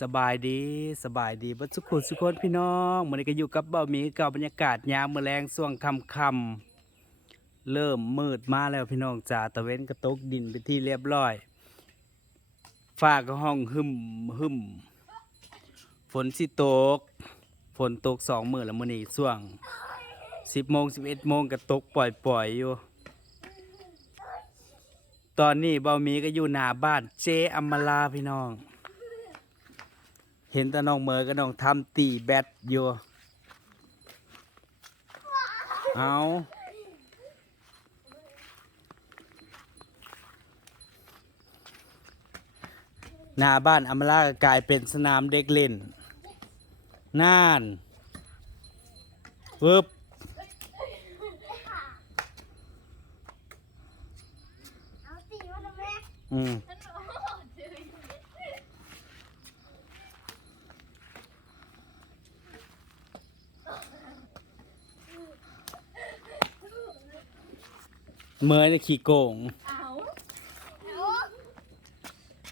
สบายดีสบายดีบัดสุขุสุคนพี่น้องมันก็อยู่กับเบามีเกับบรรยากาศยามมื้อแรงช่วงค่ำคำเริ่มมืดมาแล้วพี่น้องจ่าตะเวนกระตกดินไปที่เรียบร้อยฟ้าก็ห้องหึมหึมฝนสิตก ฝนตกสองมื้อแล้วมื้อนี้ช่วงสิบโมงสิบเอ็ดโมงก็ตกปล่อยๆอยอยู่ ตอนนี้เบามีก็อยู่หน้าบ้านเจอัมมาลาพี่น้อง เห็นแต่น้องเมอกับน้องทำตีแบตอยู่ เอาหน้าบ้านอัมมาลาก็กลายเป็นสนามเด็กเล่น น่านปึ๊บเอาตีมาทำไมอืม เมยนี่ขี้โกงเอาเอา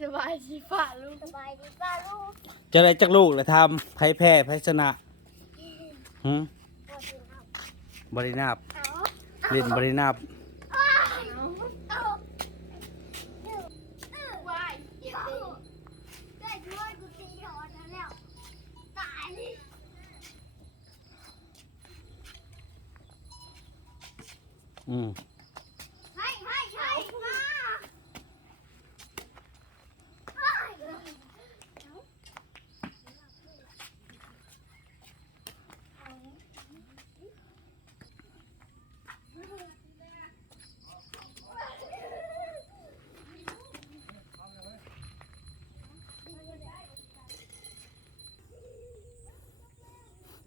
สบายดีป่ะลูกสบายดีป่ะลูกจะได้จักลูกเลยทำไพ่แพ้ไพ่ชนะหืมปวดหัวบรินาบเอาเล่นบรินาบเอาเอาวายเจ็บดีได้ด้วยกูตีหอนแล้วตายเลย อืม ให้ให้ให้มาให้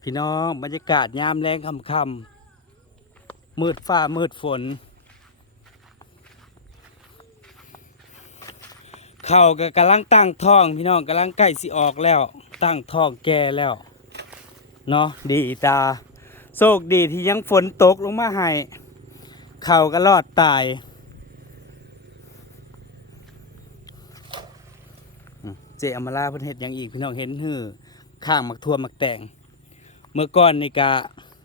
พี่น้องบรรยากาศยามแรงค่ำคำๆมืดฟ้ามืดฝน เข่าก็กำลังตั้งท้อง พี่น้องกำลังใกล้สิออกแล้ว ตั้งท้องแก่แล้วเนาะดีตาโชคดีที่ยังฝนตกลงมาให้เข่าก็รอดตายเจอมาราเพิ่นเฮ็ดยังอีกพี่น้องเห็นหือข้างมักทั่วมักแต่ง เมื่อก่อนนี่กะ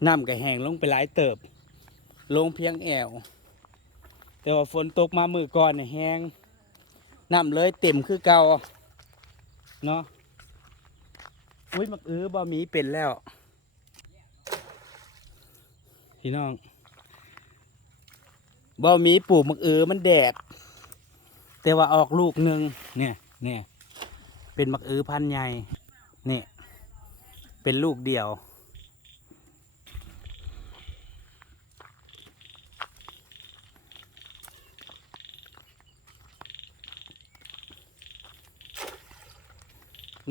น้ำก็แห้งลงไปหลายเติบ ลงเพียงแอว แต่ว่าฝนตกมามือก่อนนี่แห้งน้ำเลยเต็มคือเก่าเนาะอุ้ยมักอื้อบ่มีเป็นแล้ว พี่น้องบ่มีปลูกมักอื้อมันแดด แต่ว่าออกลูกหนึ่งเนี่ยเนี่ยเป็นมักอื้อพันใหญ่เนี่ยเป็นลูกเดียว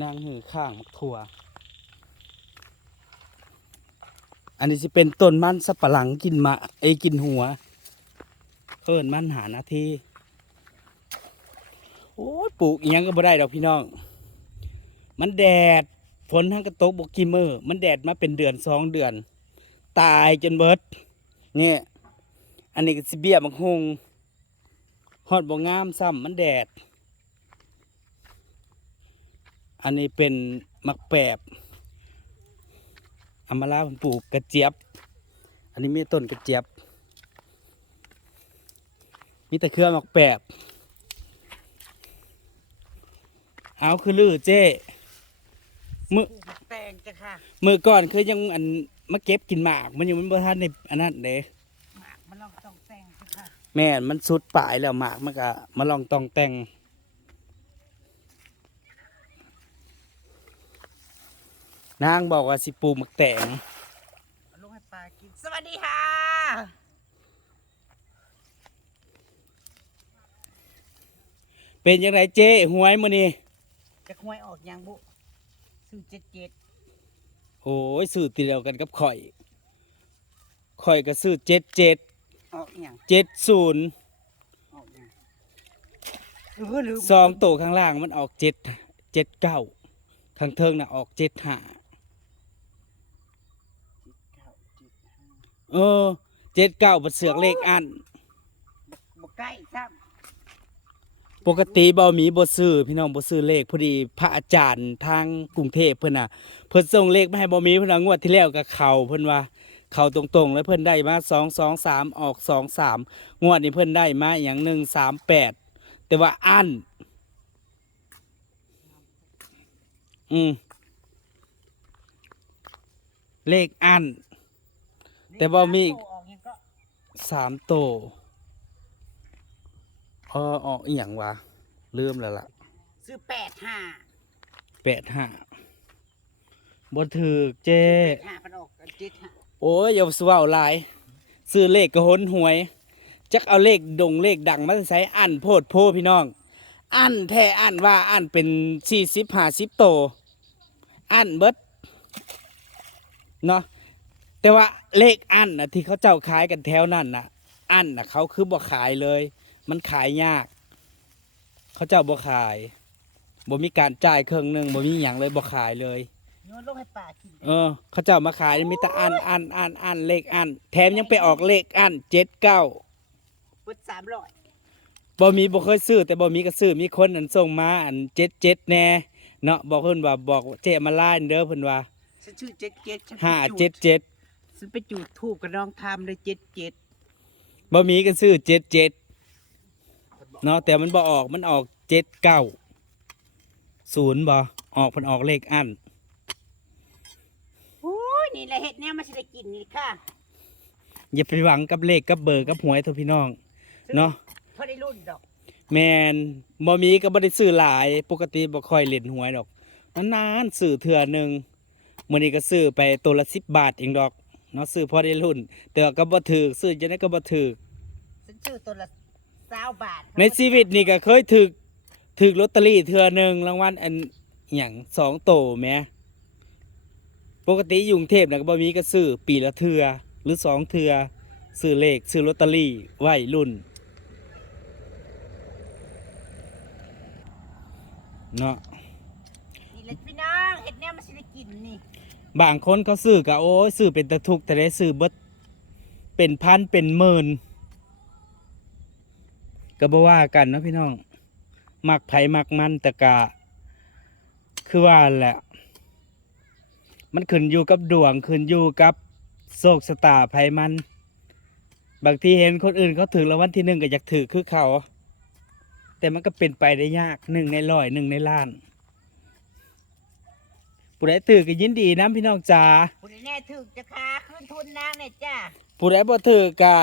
นางหือข้างมักถั่ว อันนี้จะเป็นต้นมันสับปะหลังกินมะไอยกินหัวเพิ่นมันหานาทีโอ้ยปลูกอิหยังก็บ่ได้ดอกพี่น้อง มันแดดฝนทั้งกระตกบกกิมเมอร์ มันแดดมาเป็นเดือนสองเดือน ตายจนเบิดเนี่ยอันนี้ก็สิเบี้ยมักฮงฮอดบ่งามซ้ำมันแดด อันนี้เป็นมักแปบอามาลาผมปลูกกระเจี๊ยบ อันนี้มีต้นกระเจี๊ยบ มีแต่เครือมักแปบ เอาคือลือเจ้มือแตงจ้ะค่ะมือก่อนคือยังอันมาเก็บกินหมาก มันยังมันบ่ทันในอันนั้นเด้หมากมันลองต้องแตงจ้ะค่ะแม่นมันสุดปลายแล้วหมากมันก็มาลองตองแต่ง นางบอกว่าสิปลูกหมักแตงเอาลงให้ปลากิน สวัสดีค่ะ เป็นยังไงเจ้หวยมื้อนี้จะหวยออกยังบุซื้อเจ็ดเจ็ดโอ้ยซื้อตีเดียวกันกับข่อย ข่อยก็ซื้อเจ็ดเจ็ดออกยังเจ็ดศูนย์ออกยังเออลืมซองโตข้างล่างมันออกเจ็ดเจ็ดเก้าข้างเทิงน่ะออกเจ็ดห้า เก้าเจ็ดห้า เออเจ็ดเก้าเสือกเลขอันบกใกล้ซ้ปกติบ่มีบ่ซื้อพี่น้องบ่ซื้อเลขพอดีพระอาจารย์ทางกรุงเทพเพิ่นน่ะเพิ่นส่งเลขมาให้บ่มีเพิ่นว่างวดที่แล้วก็เข้าเพิ่นว่าเข้าตรงๆแล้วเพิ่นได้มา2 2 3ออก2 3งวดนี้เพิ่นได้มาอหย่าง1 3 8แต่ว่าอันอืมเลขอัน แต่บ่มีออกยังก็สามโตวเออออกอีหยังวะลืมแล้วล่ะซื้อแปดห้าแปดห้าบ่ถือเจแปดห้าพันออกเจ็ดห้าโอ้ยอย่าสว่าวหลายซื้อเลขกระหนหวย จักเอาเลขดงเลขดังมาใช้อันโพดโพพี่น้อง อันแท้อันว่าอันเป็นสี่สิบห้าสิบโต อันเบิดเนาะ แต่ว่าเลขอันนะที่เขาเจ้าขายกันแถวนั่นนะอันนะเขาคือบ่ขายเลย มันขายยาก เขาเจ้าบ่ขายบ่มีการจ่ายเครื่องหนึ่งบ่มีหยังเลยบ่ขายเลย โยนลงให้ป่ากินเออ เขาเจ้ามาขายมีแต่อันอันอันอันเลขอันแถมยังไปออกเลขอันเจ็ดเก้าเปิดสามร้อยบ่มีบ่เคยซื้อ แต่บ่มีก็ซื้อมีคนอันส่งมาอันเจ็ดเจ็ดแน่เนาะบอกเพิ่นว่าบอกเจ๊มาล่าเด้อเพิ่นว่าฉันชื่อเจ็ดเจ็ดฉันไปห้าจุเจ็ดเจ็ด ฉันไปจูดทูบกับน้องทำเลยเจ็ดเจ็ดบ่มีก็ซื้อเจ็ดเจ็ดเนาะแต่มันบ่ออกมันออกเจ็ดเก้าศูนย์บ่ออกเพิ่นออกเลขอันโอ้ยนี่แหละเห็ดเนี่ยมันจะได้กินนี่ค่ะอย่าไปหวังกับเลขกับเบอร์กับหวยเถอะพี่น้องเนาะพอได้รุ่นดอก แมนบ่มีก็บ่ได้ซื้อหลายปกติบ่ค่อยเล่นหวยดอกนานๆซื้อเทื่อหนึงมื้อนี้ก็ซื้อไปตัวละ10บาทเองดอก เนาะซื้อพอได้รุ่น แต่ว่าก็บ่ถูกซื้อจังได๋ก็บ่ถูกฉันชื่อตัวละสาวบาทในชีวิตนี่ก็เคยถูกถูกลอตเตอรี่เทื่อหนึงรางวัลอันหยัง2โตแหมปกติอยู่กรุงเทพน่ะก็บ่มีก็ซื้อปีละเทื่อหรือสองเทื่อซื้อเลขซื้อลอตเตอรี่ไว้รุ่นเนาะ นี่แหละพี่น้องเห็ดเนี่ยมันจะได้กินนี่ บางคนเขาซื้อก็โอ้ยซื้อเป็นตะทุกแต่ได้ซื้อเบิดเป็นพันเป็นหมื่นก็บ่ว่ากันนะพี่น้อง มักไผ่มักมันแต่กะ คือว่าแหละ มันขึ้นอยู่กับดวงขึ้นอยู่กับโชคชะตาไผ่มัน บางทีเห็นคนอื่นเขาถือรางวัลที่หนึ่งก็อยากถือคือเขา แต่มันก็เป็นไปได้ยากหนึ่งในร้อยหนึ่งในล้าน ผู้ใดถือก็ยินดีนะพี่น้องจ๋าคุณแน่ถึกจะคาขึ้นทุนนางเนี่ยจ้าผู้ใดบ่ถือก็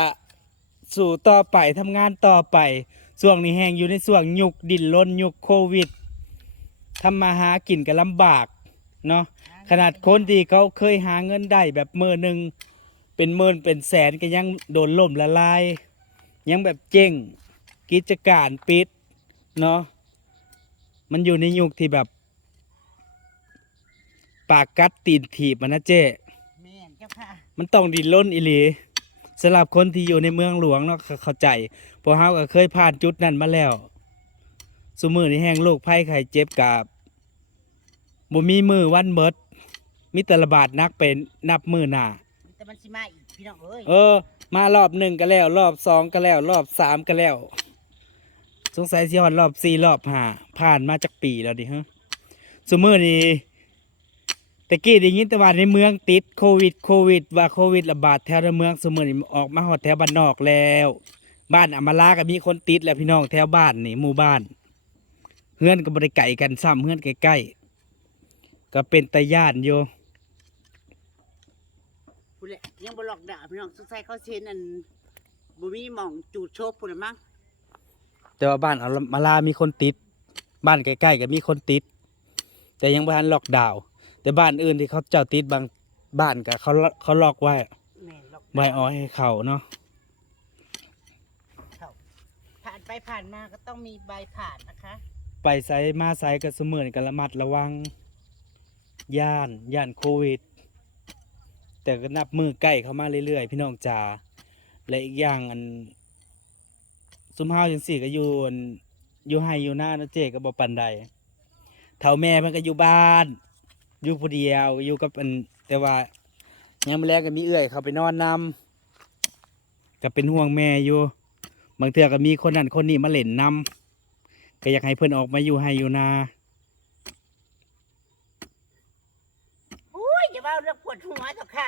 สู่ต่อไปทำงานต่อไปช่วงนี้แห้งอยู่ในช่วงยุคดินล้นยุคโควิดทำมาหากินก็ลำบากเนาะขนาดคนที่เขาเคยหาเงินได้แบบมือหนึ่งเป็นหมื่นเป็นแสนก็ยังโดนล่มละลาย ยังแบบเจ๊งกิจการปิดเนาะมันอยู่ในยุคที่แบบ ปากกัดตีนถีบมันนะเจ้แม่นเจ้าค่ะมันต้องดินล้นอีหลีสำหรับคนที่อยู่ในเมืองหลวงเนาะเขาเข้าใจเพราะเฮาก็เคยผ่านจุดนั้นมาแล้วสมือนี่แห้งโรคภัยไข้เจ็บกับบ่มีมือวันเบิดมีแต่ระบาดหนักเป็นนับมือหน้า แต่มันสิมาอีกพี่น้องเอ้ยเออ มารอบหนึ่งก็แล้ว รอบสองก็แล้ว รอบสามก็แล้ว สงสัยสิฮอดรอบสี่รอบห้าผ่านมาจากปีแล้วดิฮะสมือนี่ ตะกี้ได้ยินแต่ว่าในเมืองติดโควิดโควิด ว่าโควิดระบาดแถวในเมืองสมือนี่ออกมาฮอดแถวบ้านนอกแล้ว บ้านอำมาลาก็มีคนติดแล้วพี่น้องแถวบ้านนี่หมู่บ้านเฮือนก็บ่ได้ไก่กันซ้ำเฮือนใกล้ๆก็เป็นตาย่านอยู่คุณแหละยังบ่หลอกด่าพี่น้องสงสัยเขาเซ็นอันบ่มีหม่องจูดโชบพุ่นละมั้งแต่ว่าบ้านอำมาลามีคนติด บ้านใกล้ๆก็มีคนติด แต่ยังบ่ทันล็อกดาวน์ แต่บ้านอื่นที่เขาเจ้าติดบางบ้านก็เขาเขาล็อกไว้แม่นหลอกไว้เออให้เขาเนาะเขาผ่านไปผ่านมาก็ต้องมีใบผ่านนะคะ ไปไสมาไสก็เสมือนกันระมัดระวังย่านย่านโควิด แต่ก็นับมือใกล้เข้ามาเรื่อยๆ พี่น้องจ๋าและอีกอย่างอันซุมเฮาจังสี่ก็อยู่อันอยู่ให้อยู่หน้าเนาะเจ๊ก็บ่ปานใดเฒ่าแม่มันก็อยู่บ้าน อยู่ผู้เดียวอยู่กับอันแต่ว่ายังมื้อแลงก็มีเอื้อยเขาไปนอนนำก็เป็นห่วงแม่อยู่ บางเทื่อก็มีคนนั้นคนนี้มาเล่นนำก็อยากให้เพิ่นออกมาอยู่ให้อยู่นาอุ้ยอย่าเว่าเรื่องปวดหัวต่อกค่ะ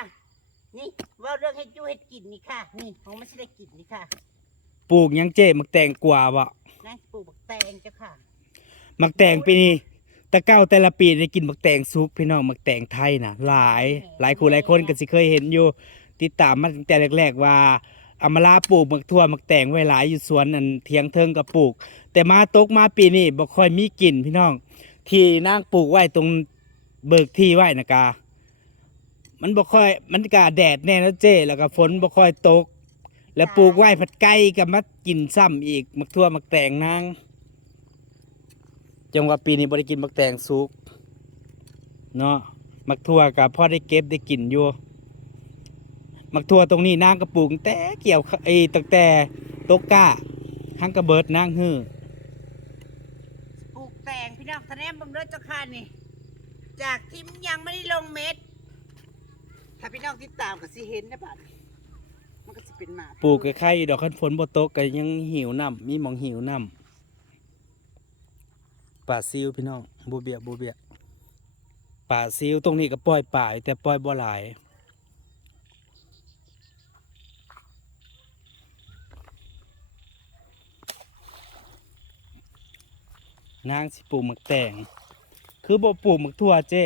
นี่เว่าเรื่องให้จู้ให้กินนี่ค่ะ นี่ของไม่ใช่ได้กินนี่ค่ะ ปลูกหยังเจ้มักแตงกว่าบ่นั่นปลูกบักแตงเจ้าค่ะ มักแตงปีนี้ แตะเก้าแต่ละปีได้กินมักแตงซุกพี่น้องมักแตงไทยน่ะหลาย หลายคนหลายคนก็สิเคยเห็นอยู่ ติดตามมาตั้งแต่แรก ๆ ว่าอำมาลาปลูกมักทั่วมักแตงไว้หลายอยู่สวนอันเทียงเทิงก็ปลูก แต่มาตกมาปีนี้บ่ค่อยมีกลิ่นพี่น้อง ที่นางปลูกไว้ตรงเบิกที่ไว้นะกามันบ่ค่อยมันกาแดดแน่แล้วเจ้แล้วก็ฝนบ่ค่อยตก แล้วปลูกไว้ผัดไก่ก็มากินซ้ำอีกมักทั่วมักแตงนาง จังว่าปีนี้บ่ได้กินมักแตงสุก เนาะมักทั่วก็พอได้เก็บได้กินอยู่ มักทั่วตรงนี้นางก็ปลูกแต่เกี่ยวไอ้ตั้งแต่ตกกะหังกระเบิดนางฮื้อปลูกแตงพี่น้องทะแนมเบังเด้อเจ้าค่ะนี่ จากที่มันยังไม่ได้ลงเม็ด ถ้าพี่น้องติดตามก็สิเห็นนะบัดมันก็สิเป็นหมากปลูกไข่ดอกคันฝนบ่ตกก็ยังหิวน้ำมีหมองหิวน้ำ ป่าซิวพี่น้องบูเบียบูเบียป่าซิวตรงนี้ก็ปล่อยป่าอยู่แต่ปล่อยบ่หลายนางสิปลูกหมักแตงคือบ่ปลูกหมักทั่วเจ้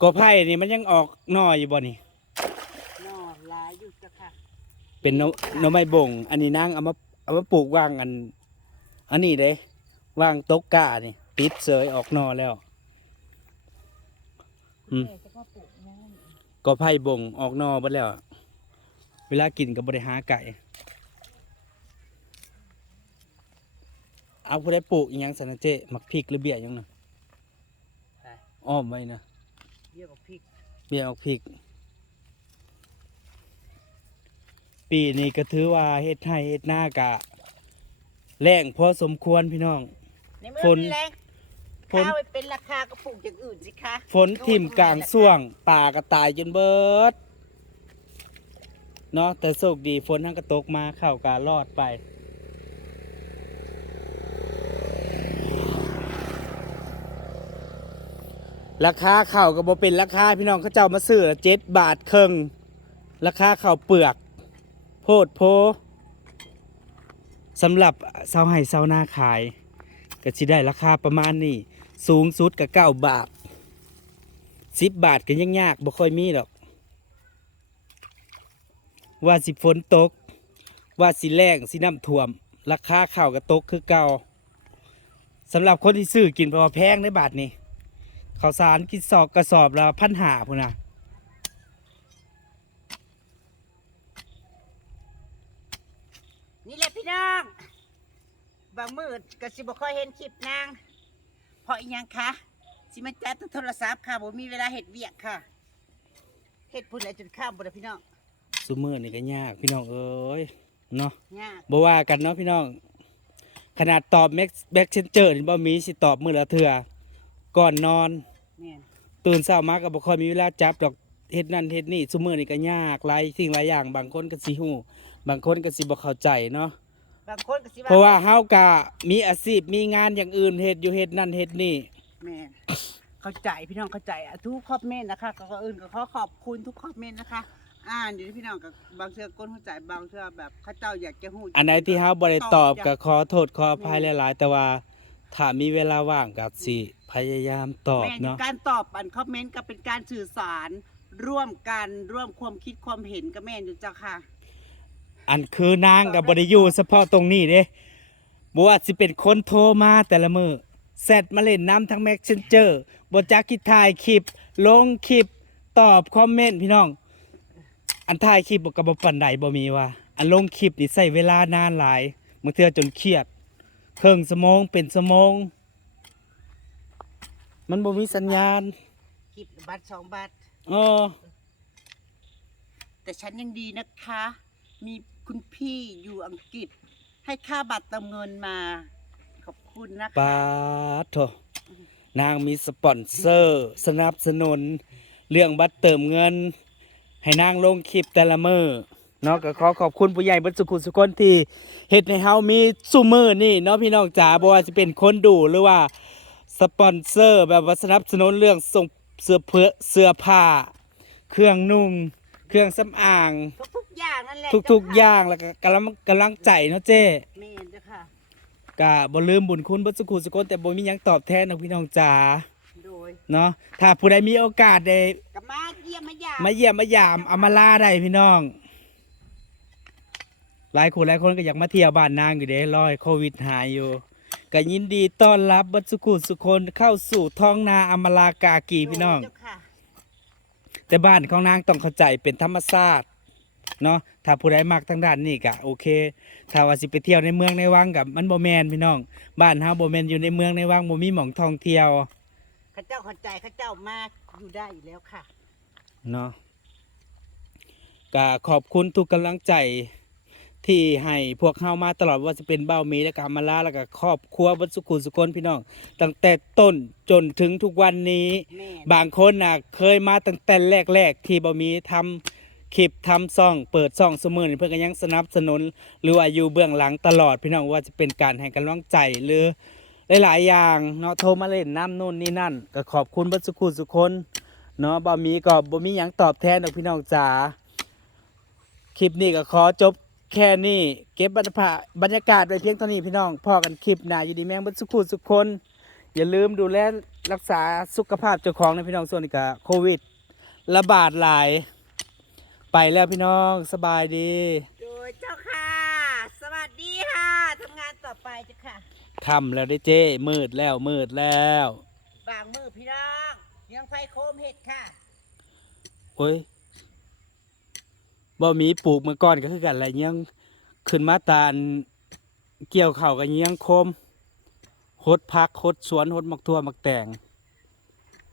กอไผ่นี่มันยังออกหน่ออยู่บ่นี่นอหลายอยู่เจ้าค่ะ เป็นหน่อหน่อไม้บ่ง อันนี้นางเอามาเอามาปลูกวางอัน อันนี้เด้วางตกกานี่ติดเสยออกหนอแล้ว อืมแม่จะก็ปลูกนะก็ไผ่บ่งออกหนอเบิดแล้ว เวลากินก็บ่ได้หาไก่ เอาผู้ใดปลูกอีหยังสันนะเจ้มักพริกหรือเบี้ยหยังน่ะอ้อมไว้นะเรียกว่าพริกเบี้ยมักพริก ปีนี้ก็ถือว่าเฮ็ดไร่เฮ็ดนากะ แรงพอสมควรพี่น้อง ในเมื่อฝนมีแรงฝนข้าวไปเป็นราคาก็ปลูกอย่างอื่นสิคะฝนทิ่มกลางส่วงป่ากระตายจนเบิดเนาะแต่โชคดีฝนทั้งกระตกมาเข้าการอดไป ราคาข้าวก็บ่เป็นราคาพี่น้องเขาเจ้ามาซื้อละเจ็ดบาทครึ่งราคาข้าวเปลือก โพดโพ สำหรับเสาไห้เสาวนาขายก็สิได้ราคาประมาณนี้ สูงสุดก็เก้าบาทสิบบาทก็ยังยากบ่ค่อยมีดอก ว่าสิฝนตก ว่าสิแรงสิน้ำท่วม ราคาข้าวก็ตกคือเก่าสำหรับคนที่ซื้อกินเพราะแพงในบาทนี้ข้าวสารกินสอบกระสอบละพันหาพุ่นนะ นี่แหละพี่น้องบางมืดก็สิบ่ค่อยเห็นคลิปนางเพราะอีหยังคะสิมาจัดทั้งโทรศัพท์ค่ะบ่มีเวลาเฮ็ดเวียกค่ะเฮ็ดพุ่นแล้วจนข้ามบ่ได้พี่น้องซูมือนี่ก็ยากพี่น้องเอ้ยเนาะยากบ่ว่ากันเนาะพี่น้อง ขนาดตอบแม็กแบ็กเชนเจอร์นี่บ่มีสิตอบมือละเทื่อก่อนนอนแม่นตื่นเช้ามาก็บ่ค่อยมีเวลาจับดอกเฮ็ดนั่นเฮ็ดนี่ซุมื้อนี่ก็ยากหลายสิ่งหลายอย่างบางคนก็สิฮู้บางคนก็สิบ่เข้าใจเนาะ บางคนก็สิว่าเพราะว่าเฮาก็มีอาชีพมีงานอย่างอื่นเฮ็ดอยู่เฮ็ดนั่นเฮ็ดนี่ แม่นเข้าใจพี่น้องเข้าใจอะทุกคอมเมนต์นะคะก็อื่นก็ขอขอบคุณทุกคอมเมนต์นะคะ อ่านอยู่ที่พี่น้องกับบางเทื่อก้นเข้าใจบางเทื่อแบบเข้าเจ้าอยากจะฮู้อันไหนที่เฮาบ่ได้ตอบอยาก็ขอโทษขออภัยหลาย ๆ แต่ว่าถ้ามีเวลาว่างก็สิพยายามตอบแม่นเนาะ การตอบอันคอมเมนต์ก็เป็นการสื่อสารร่วมกันร่วมความคิดความเห็นกับแม่นอยู่เจ้าค่ะ อันคือนางกับบริยูเฉพาะตรงนี้เด้บว่าสิเป็นคนโทรมาแต่ละมือแซดมาเล่นน้ำทั้งแม็กเซนเจอร์บจักคิดถ่ายคลิป ลงคลิป ตอบคอมเมนต์พี่น้อง อันถ่ายคลิปบกับบปันใดบ่มีว่า อันลงคลิปนี่ใส่เวลานานหลายบางเทื่อจนเครียดเครื่องสมองเป็นสมอง มันบ่มีสัญญาณคลิปบัตรสองบัตรเออแต่ฉันยังดีนะคะ มี คุณพี่อยู่อังกฤษ ให้ค่าบัตรเติมเงินมา ขอบคุณนะคะดโถนางมีสปอนเซอร์ สนับสนุน เรื่องบัตรเติมเงิน ให้นางลงคลิปแต่ละมือเนาะก็ขอขอบคุณผู้ใหญ่บรรสุขุสุคนที่เฮ็ดให้เฮามีซุมือนี่เนาะพี่น้องจ๋าบ่ว่าสิเป็นคนดูหรือว่าสปอนเซอร์แบบว่าสนับสนุนเรื่องส่งเสื้อเพื่อเสื้อผ้า เครื่องนุ่ง เครื่องสำอาง ทุกๆอย่างนั่นแหละทุกๆอย่างแล้วก็กำลังกำลังใจเนาะเจ้เมนเจ้าค่ะก็บ่ลืมบุญคุณเบรรสุขุสุคนแต่บ่มีหยังตอบแทนเนาะพี่น้องจ๋าโดยเนาะถ้าผู้ใดมีโอกาสได้กับมาเยี่ยมมาหยามาเยี่ยมมายามเอามาลาได้พี่น้อง หลายคนหลายคนก็อยากมาเที่ยวบ้านนางอยู่เด้รอให้โควิดหายอยู่ก็ยินดีต้อนรับบัดสุขุสุคนเข้าสู่ท้องนาอมรากากีพี่น้อง โดยเจ้าค่ะ แต่บ้านของนางต้องเข้าใจเป็นธรรมชาติเนาะถ้าผู้ใดมักทางด้านนี้ก็โอเค ถ้าว่าสิไปเที่ยวในเมืองในวังกับมันบ่แมนพี่น้อง บ้านเฮาบ่แมนอยู่ในเมืองในวังบ่มีหม่องท่องเที่ยวข้าเจ้าเข้าใจข้าเจ้ามาอยู่ได้อยู่แล้วค่ะ เนาะก็ขอบคุณทุกกำลังใจ ที่ให้พวกเฮามาตลอดว่าจะเป็นเบ้ามีและกามาลาแล้วก็ครอบครัววัดสุขุสุคนพี่น้อง ตั้งแต่ต้นจนถึงทุกวันนี้แม่นบางคนน่ะเคยมาตั้งแต่แรกๆที่บ่มีทำคลิปทำซ่องเปิดซ่องเสมอนี่เพื่อนก็ยังสนับสนุน หรือว่าอยู่เบื้องหลังตลอดพี่น้องว่าจะเป็นการให้กำลังใจหรือหลายๆอย่างเนาะโทรมาเล่นน้ำนู่นนี่นั่น ก็ขอบคุณบัดสุขุสุคนเนาะบ่มีก็บ่มีหยังตอบแทนดอกพี่น้องจ๋าคลิปนี้ก็ขอจบ แค่นี้ เก็บบรรยากาศบรรยากาศไว้เพียงเท่านี้พี่น้องพอกันคลิปหน้าอยู่ดีแม่งเบัดสุขุสุขคน อย่าลืมดูแลรักษาสุขภาพเจ้าของในะพี่น้องส่วนนี้ก็โควิด ระบาดหลาย ไปแล้วพี่น้องสบายดี โดยเจ้าค่ะ สวัสดีค่ะทำงานต่อไปเจ้าค่ะทำแล้วได้เจ้มืดแล้วมืดแล้ว บางมือพี่น้องยังไฟโคมเห็ดค่ะ โอ้ย บ่มีปลูกเมื่อก่อนก็คือกันไรเงี้ยขึ้นมาตาลเกี่ยวเข่ากันยังโคมหดพักหดสวนหดมักทั่วมักแตง